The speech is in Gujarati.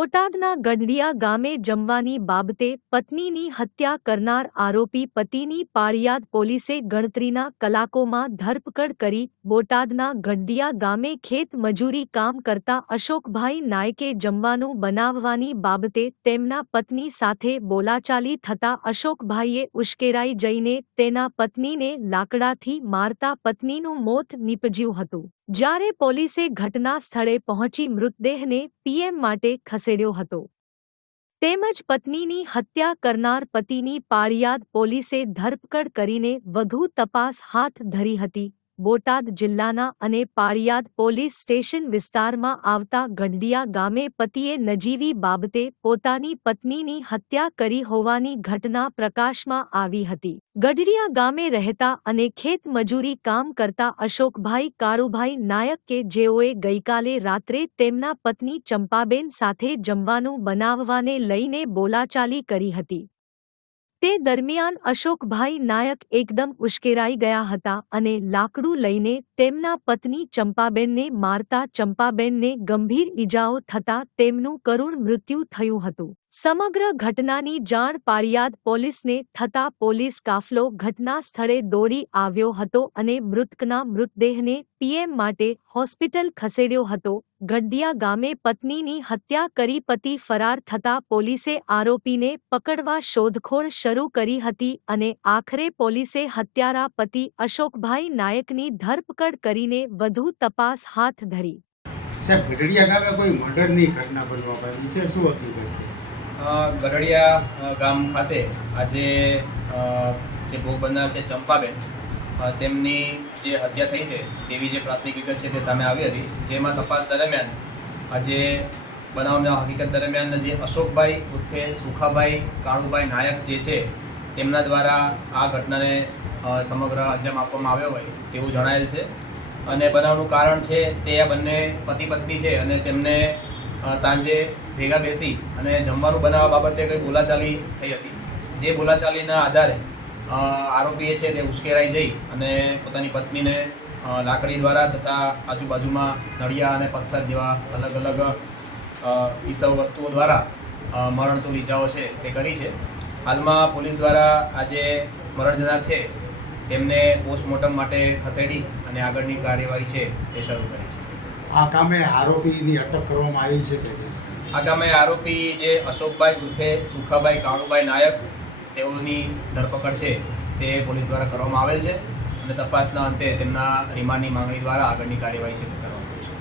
બોટાદના ગઢડિયા ગામે જમવાની બાબતે પત્નીની હત્યા કરનાર આરોપી પતિની પાળિયાદ પોલીસે ગણતરીના કલાકોમાં ધરપકડ કરી બોટાદના ગઢડિયા ગામે ખેત મજૂરી કામ કરતા અશોકભાઈ નાયકે જમવાનું બનાવવાની બાબતે તેમના પત્ની સાથે બોલાચાલી થતા અશોકભાઈએ ઉશ્કેરાઈ જઈને તેના પત્નીને લાકડાથી મારતા પત્નીનું મોત નીપજ્યું હતું. જ્યારે પોલીસે ઘટના સ્થળે પહોંચી મૃતદેહને પીએમ માટે ખસેડ્યો હતો. તેમજ પત્નીની હત્યા કરનાર પતિની પાળિયાદ પોલીસે ધરપકડ કરીને વધુ તપાસ હાથ ધરી હતી. બોટાદ જિલ્લાના અને પાળિયાદ પોલીસ સ્ટેશન વિસ્તારમાં આવતા ગઢડિયા ગામે પતિએ નજીવી બાબતે પોતાની પત્નીની હત્યા કરી હોવાની ઘટના પ્રકાશમાં આવી હતી. ગઢડિયા ગામે રહેતા અને ખેત મજૂરી કામ કરતા અશોકભાઈ કાળુભાઈ નાયક કે જેઓએ ગઈકાલે રાત્રે તેમના પત્ની ચંપાબેન સાથે જમવાનું બનાવવાને લઈને બોલાચાલી કરી હતી. તે દરમિયાન અશોકભાઈ નાયક એકદમ ઉશ્કેરાઈ ગયા હતા અને લાકડું લઈને તેમના પત્ની ચંપાબેનને મારતા ચંપાબેનને ગંભીર ઈજાઓ થતા તેમનું કરુણ મૃત્યુ થયું હતું. સમગ્ર ઘટનાની જાણ પાળિયાદ પોલીસને થતા પોલીસ કાફલો ઘટના સ્થળે દોડી આવ્યો હતો અને મૃતકના મૃતદેહને પીએમ માટે હોસ્પિટલ ખસેડ્યો હતો. ગઢડિયા ગામે પત્નીની હત્યા કરી પતિ ફરાર થતા પોલીસે આરોપીને પકડવા શોધખોળ શરૂ કરી હતી અને આખરે પોલીસે હત્યારા પતિ અશોકભાઈ નાયકની ધરપકડ કરીને વધુ તપાસ હાથ ધરી. સાહેબ, ગઢડિયા ગામે કોઈ મર્ડરની ઘટના બનવા પામી છે? શું હકીકત છે? ગરડિયા ગામ ખાતે આજે જે ભોગ બનનાર છે ચંપાબેન તેમની જે હત્યા થઈ છે, તેવી જે પ્રાથમિક વિગત છે તે સામે આવી હતી, જેમાં તપાસ દરમિયાન આજે બનાવના હકીકત દરમિયાન જે અશોકભાઈ ઉર્ફે સુખાભાઈ કાળુભાઈ નાયક જે છે, તેમના દ્વારા આ ઘટનાને સમગ્ર અંજામ આપવામાં આવ્યો હોય તેવું જણાયેલ છે. અને બનાવનું કારણ છે તે આ બંને પતિ પત્ની છે અને તેમને સાંજે ભેગા બેસી અને જમવાનું બનાવવા બાબતે કંઈ બોલાચાલી થઈ હતી. જે બોલાચાલીના આધારે આરોપીએ છે તે ઉશ્કેરાઈ જઈ અને પોતાની પત્નીને લાકડી દ્વારા તથા આજુબાજુમાં નળિયા અને પથ્થર જેવા અલગ અલગ ઈસવ વસ્તુઓ દ્વારા મરણતુલ ઈજાઓ છે તે કરી છે. હાલમાં પોલીસ દ્વારા આજે મરણ જનાર છે. તેમને પોસ્ટમોર્ટમ માટે ખસેડી અને આગળની કાર્યવાહી છે તે શરૂ કરી છે. આ કામે આરોપીની અટક કરવામાં આવી છે કે કામે આરોપી જે અશોકભાઈ ઉર્ફે સુખાભાઈ કાળુભાઈ નાયક તેઓની ધરપકડ છે તે પોલીસ દ્વારા કરવામાં આવેલ છે અને તપાસના અંતે તેમના રિમાન્ડની માંગણી દ્વારા આગળની કાર્યવાહી છે તે કરવામાં આવશે